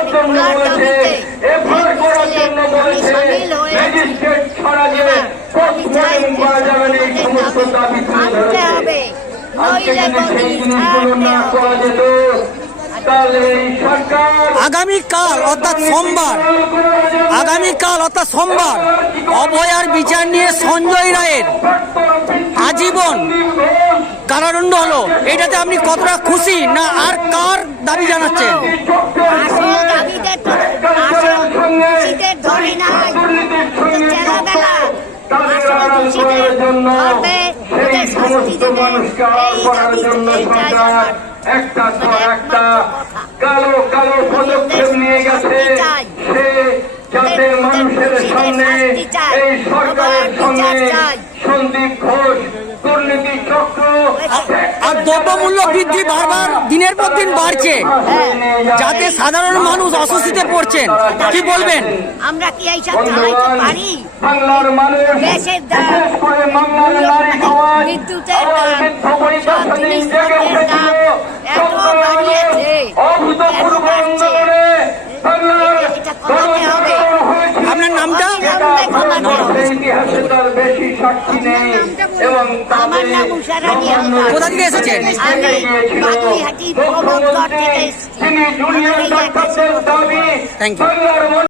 করার জন্য বলেছে, এফআইআর করার জন্য বলেছে, ম্যাজিস্ট্রেট ছাড়া যে পোস্টমর্টেম করা যাবে না, এই সমস্ত দাবি তুলে ধরেছে। আজকে যদি সেই জিনিসগুলো না করা যেত, তাহলে এই সরকার আগামীকাল অর্থাৎ সোমবার অভয়ার বিচার নিয়ে সঞ্জয় রায়ের আজীবন কারাদণ্ড হলো। এটাতে আপনি কতটা খুশি, না আর কার দাবি জানাচ্ছেন? সেই সমস্ত মানুষকে আড়াল করার জন্য সরকার একটার পর একটা কালো কালো পদক্ষেপ নিয়ে গেছে। সে যাতে মানুষের সামনে এই সরকারের সঙ্গে সন্দীপ ঘোষ দুর্নীতি চক্র আর দ্রব্যমূল্য বৃদ্ধি বারবার দিনের পর দিন বাড়ছে, যাতে সাধারণ মানুষ অস্বস্তিতে পড়ছেন, কি বলবেন? আমরা কি এইসব চালাইতে পারি? বাংলার মানুষ, গ্যাসের দাম, বিশেষ করে বাংলার নারী সমাজ, বিদ্যুতের আবার দাম, বৃদ্ধ বনিতা সব সেদিন জেগে জিনিসপত্রের দাম উঠেছিল। এত বাড়িয়েছে, অভূতপূর্ব আন্দোলনে বাংলার এটা কমাতে হবে। আপনার নামটা? ইতিহাসে তার বেশি সাক্ষী নেই এবং আমার নাম উষারানী হালদার। কোথা থেকে এসেছেন? আমি বাগুইহাটি প্রমোদগড় থেকে এসেছি। তিনি জুনিয়র ডাক্তারদের দাবি থ্যাংক ইউ। বাংলার